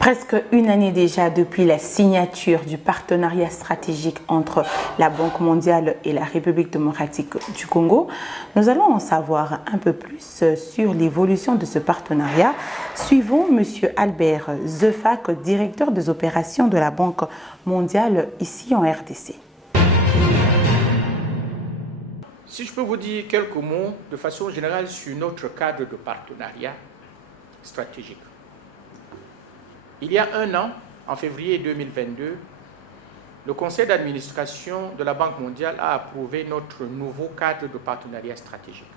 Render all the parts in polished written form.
Presque une année déjà depuis la signature du partenariat stratégique entre la Banque mondiale et la République démocratique du Congo, nous allons en savoir un peu plus sur l'évolution de ce partenariat. Suivons M. Albert Zefac, directeur des opérations de la Banque mondiale ici en RDC. Si je peux vous dire quelques mots de façon générale sur notre cadre de partenariat stratégique. Il y a un an, en février 2022, le conseil d'administration de la Banque mondiale a approuvé notre nouveau cadre de partenariat stratégique.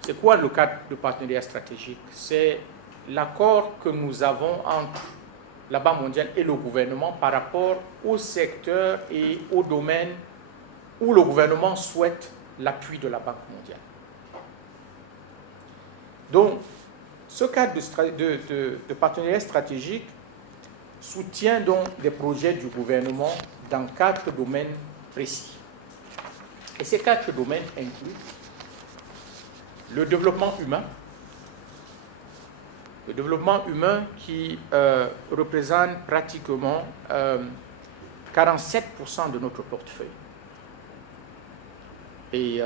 C'est quoi le cadre de partenariat stratégique? C'est l'accord que nous avons entre la Banque mondiale et le gouvernement par rapport au secteur et au domaine où le gouvernement souhaite l'appui de la Banque mondiale. Donc, ce cadre de partenariat stratégique soutient donc des projets du gouvernement dans 4 domaines précis. Et ces 4 domaines incluent le développement humain qui représente pratiquement 47% de notre portefeuille. Et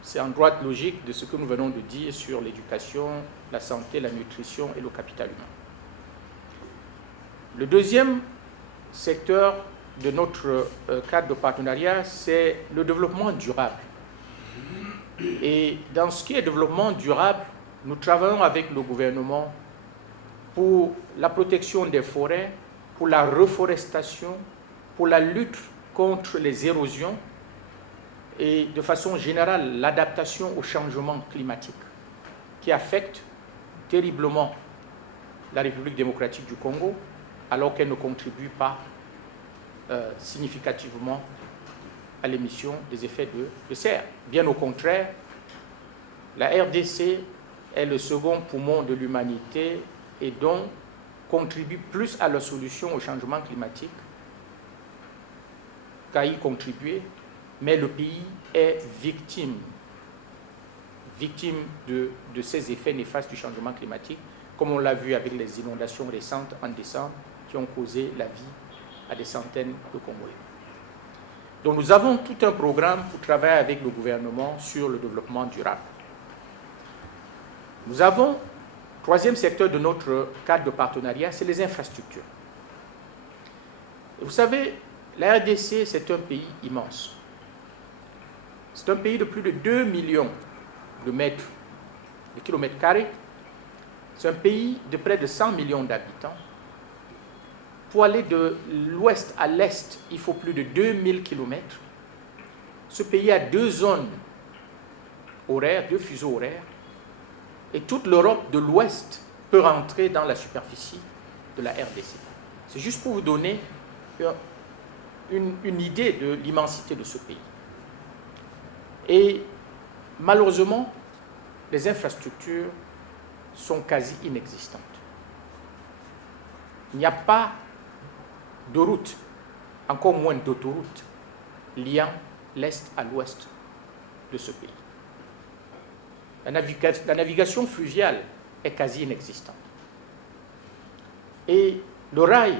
c'est en droite logique de ce que nous venons de dire sur l'éducation, la santé, la nutrition et le capital humain. Le deuxième secteur de notre cadre de partenariat, c'est le développement durable. Et dans ce qui est développement durable, nous travaillons avec le gouvernement pour la protection des forêts, pour la reforestation, pour la lutte contre les érosions, et de façon générale l'adaptation au changement climatique qui affecte terriblement la République démocratique du Congo alors qu'elle ne contribue pas significativement à l'émission des effets de serre. Bien au contraire, la RDC est le second poumon de l'humanité et donc contribue plus à la solution au changement climatique qu'à y contribuer. Mais le pays est victime de ces effets néfastes du changement climatique, comme on l'a vu avec les inondations récentes en décembre qui ont causé la vie à des centaines de Congolais. Donc nous avons tout un programme pour travailler avec le gouvernement sur le développement durable. Nous avons, troisième secteur de notre cadre de partenariat, c'est les infrastructures. Et vous savez, la RDC, c'est un pays immense. C'est un pays de plus de 2 millions de kilomètres carrés. C'est un pays de près de 100 millions d'habitants. Pour aller de l'ouest à l'est, il faut plus de 2000 kilomètres. Ce pays a 2 zones horaires, 2 fuseaux horaires. Et toute l'Europe de l'ouest peut rentrer dans la superficie de la RDC. C'est juste pour vous donner une idée de l'immensité de ce pays. Et malheureusement, les infrastructures sont quasi inexistantes. Il n'y a pas de route, encore moins d'autoroute, liant l'Est à l'Ouest de ce pays. La navigation fluviale est quasi inexistante. Et le rail,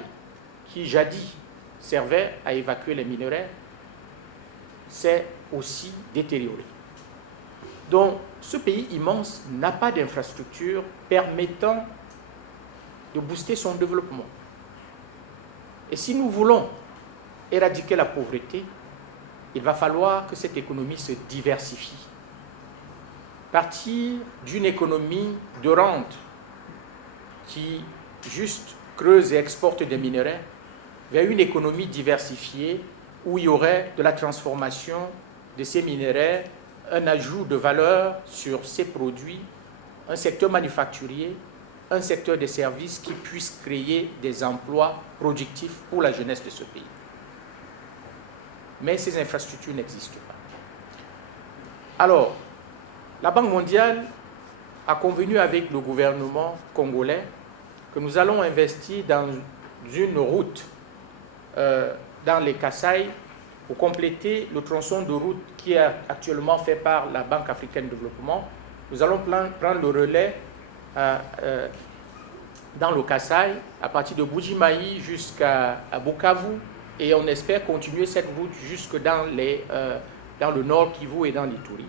qui jadis servait à évacuer les minerais, s'est aussi détérioré. Donc, ce pays immense n'a pas d'infrastructure permettant de booster son développement. Et si nous voulons éradiquer la pauvreté, il va falloir que cette économie se diversifie. Partir d'une économie de rente qui juste creuse et exporte des minerais vers une économie diversifiée où il y aurait de la transformation de ces minerais, un ajout de valeur sur ces produits, un secteur manufacturier, un secteur des services qui puisse créer des emplois productifs pour la jeunesse de ce pays. Mais ces infrastructures n'existent pas. Alors, la Banque mondiale a convenu avec le gouvernement congolais que nous allons investir dans une route dans les Kasaï pour compléter le tronçon de route qui est actuellement fait par la Banque africaine de développement. Nous allons prendre le relais dans le Kasaï, à partir de Bujimaï jusqu'à Bukavu, et on espère continuer cette route jusque dans le nord Kivu et dans l'Ituri,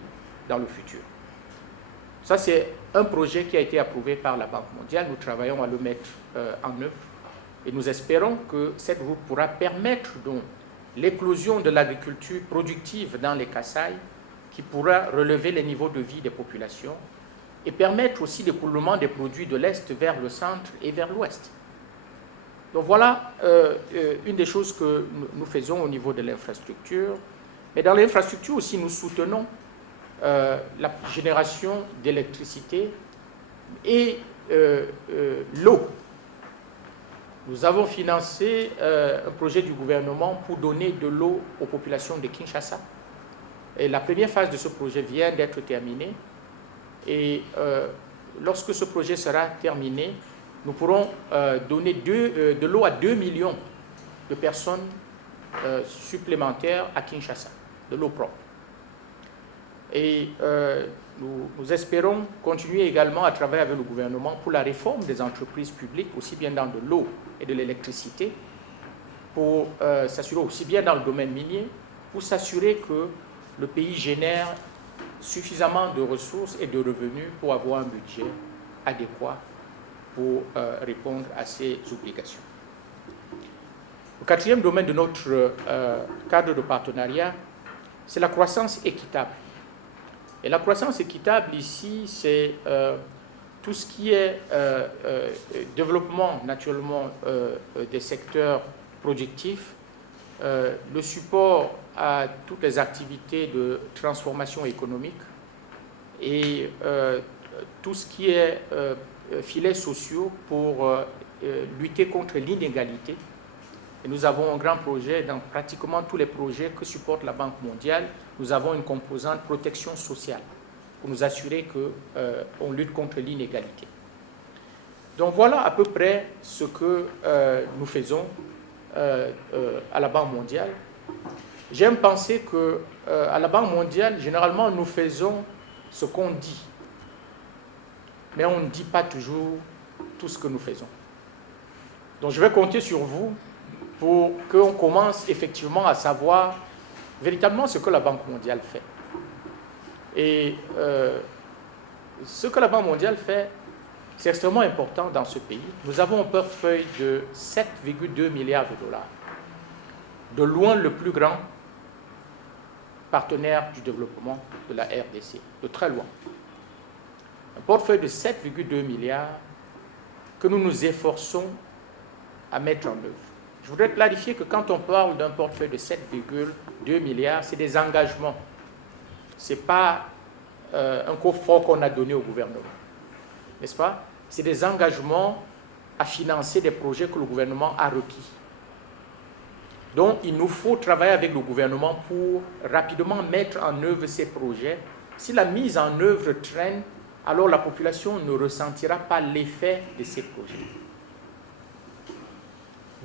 dans le futur. Ça, c'est un projet qui a été approuvé par la Banque mondiale. Nous travaillons à le mettre en œuvre et nous espérons que cette route pourra permettre donc l'éclosion de l'agriculture productive dans les Kasaï, qui pourra relever les niveaux de vie des populations et permettre aussi l'écoulement des produits de l'Est vers le centre et vers l'Ouest. Donc voilà une des choses que nous faisons au niveau de l'infrastructure. Mais dans l'infrastructure aussi, nous soutenons la génération d'électricité et l'eau. Nous avons financé un projet du gouvernement pour donner de l'eau aux populations de Kinshasa. Et la première phase de ce projet vient d'être terminée. Et lorsque ce projet sera terminé, nous pourrons donner de l'eau à 2 millions de personnes supplémentaires à Kinshasa, de l'eau propre. Et nous espérons continuer également à travailler avec le gouvernement pour la réforme des entreprises publiques, aussi bien dans de l'eau et de l'électricité, pour s'assurer aussi bien dans le domaine minier, pour s'assurer que le pays génère suffisamment de ressources et de revenus pour avoir un budget adéquat pour répondre à ces obligations. Le quatrième domaine de notre cadre de partenariat, c'est la croissance équitable. Et la croissance équitable ici, c'est tout ce qui est développement naturellement des secteurs productifs, le support à toutes les activités de transformation économique et tout ce qui est filets sociaux pour lutter contre l'inégalité. Et nous avons un grand projet dans pratiquement tous les projets que supporte la Banque mondiale. Nous avons une composante protection sociale pour nous assurer qu'on lutte contre l'inégalité. Donc voilà à peu près ce que nous faisons à la Banque mondiale. J'aime penser qu'à la Banque mondiale, généralement, nous faisons ce qu'on dit. Mais on ne dit pas toujours tout ce que nous faisons. Donc je vais compter sur vous pour qu'on commence effectivement à savoir véritablement ce que la Banque mondiale fait. Et ce que la Banque mondiale fait, c'est extrêmement important dans ce pays. Nous avons un portefeuille de 7,2 milliards de dollars. De loin le plus grand partenaire du développement de la RDC, de très loin. Un portefeuille de 7,2 milliards que nous nous efforçons à mettre en œuvre. Je voudrais clarifier que quand on parle d'un portefeuille de 7,2 milliards, c'est des engagements. Ce n'est pas un coffre-fort qu'on a donné au gouvernement. N'est-ce pas? C'est des engagements à financer des projets que le gouvernement a requis. Donc, il nous faut travailler avec le gouvernement pour rapidement mettre en œuvre ces projets. Si la mise en œuvre traîne, alors la population ne ressentira pas l'effet de ces projets.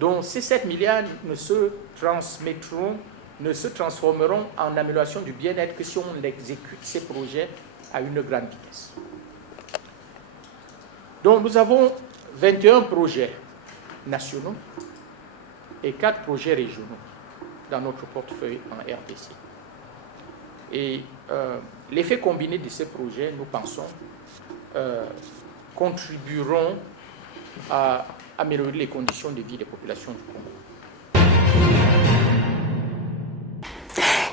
Donc, ces 7 milliards ne se transformeront en amélioration du bien-être que si on exécute ces projets à une grande vitesse. Donc, nous avons 21 projets nationaux et 4 projets régionaux dans notre portefeuille en RDC. Et l'effet combiné de ces projets, nous pensons, contribueront à améliorer les conditions de vie des populations du Congo.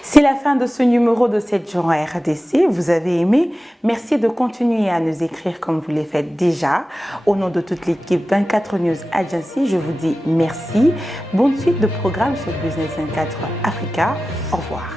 C'est la fin de ce numéro de 7 jours en RDC. Vous avez aimé? Merci de continuer à nous écrire comme vous le faites déjà. Au nom de toute l'équipe 24 News Agency, je vous dis merci. Bonne suite de programmes sur Business 24 Africa. Au revoir.